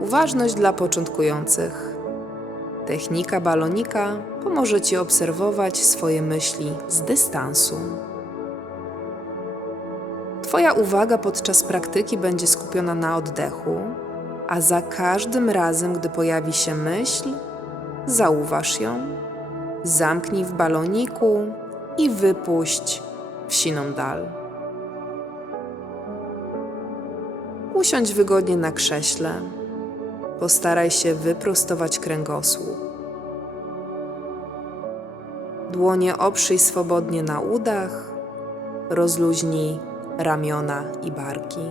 Uważność dla początkujących. Technika balonika pomoże Ci obserwować swoje myśli z dystansu. Twoja uwaga podczas praktyki będzie skupiona na oddechu, a za każdym razem, gdy pojawi się myśl, zauważ ją, zamknij w baloniku i wypuść w siną dal. Usiądź wygodnie na krześle. Postaraj się wyprostować kręgosłup. Dłonie oprzyj swobodnie na udach, rozluźnij ramiona i barki.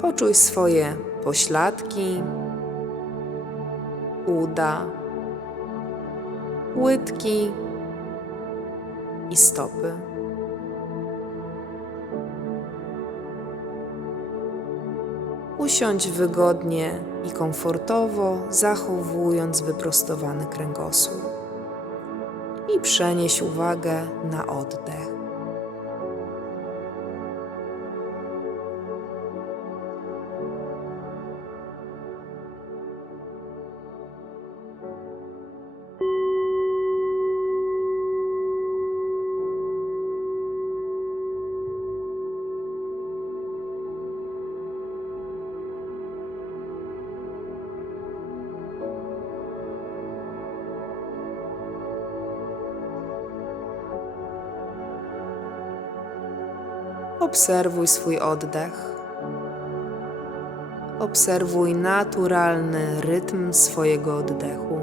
Poczuj swoje pośladki, uda, łydki i stopy. Usiądź wygodnie i komfortowo, zachowując wyprostowany kręgosłup. I przenieś uwagę na oddech. Obserwuj swój oddech. Obserwuj naturalny rytm swojego oddechu.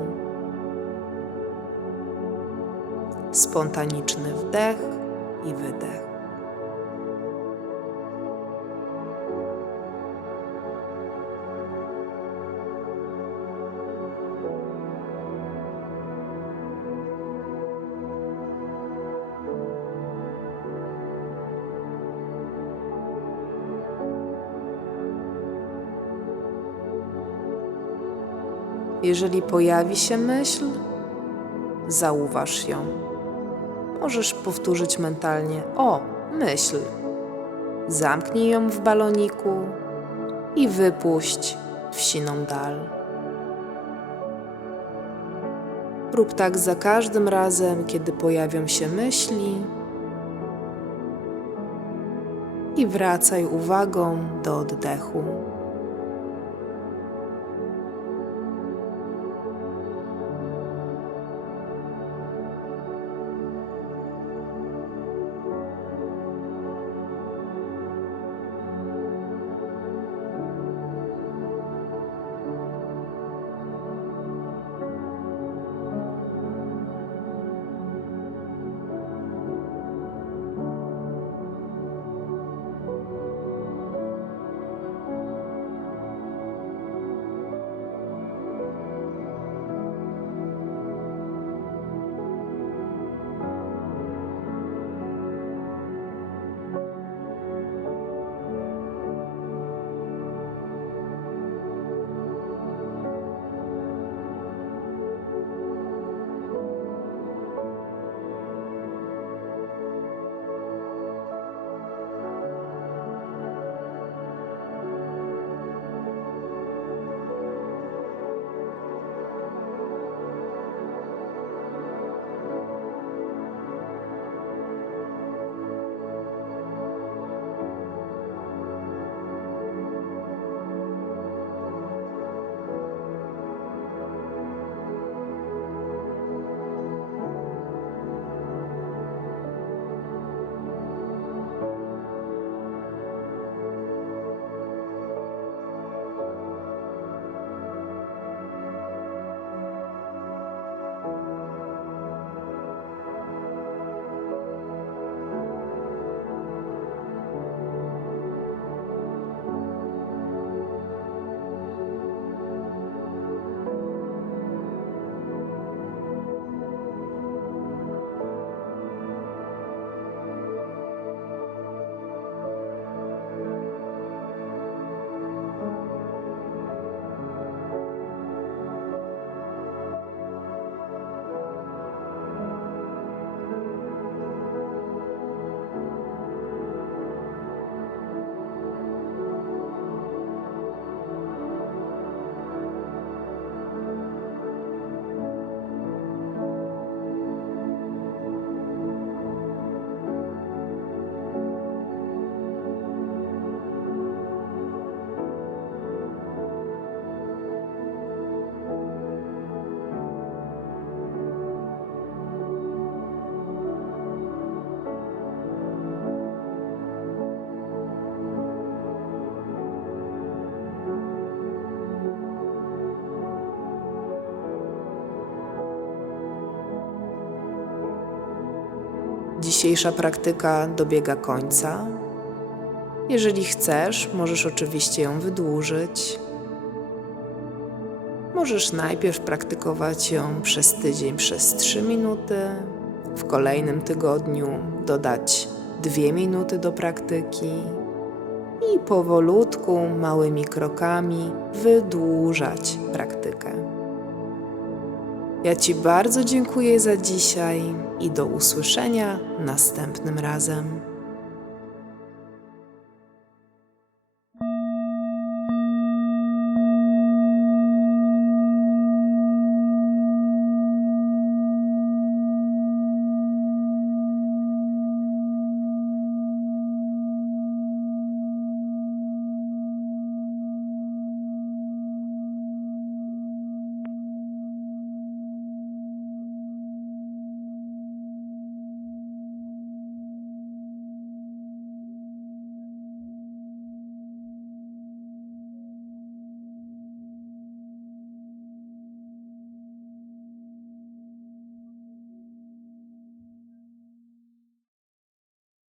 Spontaniczny wdech i wydech. Jeżeli pojawi się myśl, zauważ ją. Możesz powtórzyć mentalnie: O, myśl. Zamknij ją w baloniku i wypuść w siną dal. Rób tak za każdym razem, kiedy pojawią się myśli, i wracaj uwagą do oddechu. Dzisiejsza praktyka dobiega końca. Jeżeli chcesz, możesz oczywiście ją wydłużyć. Możesz najpierw praktykować ją przez tydzień przez 3 minuty, w kolejnym tygodniu dodać 2 minuty do praktyki i powolutku, małymi krokami wydłużać praktykę. Ja Ci bardzo dziękuję za dzisiaj i do usłyszenia następnym razem.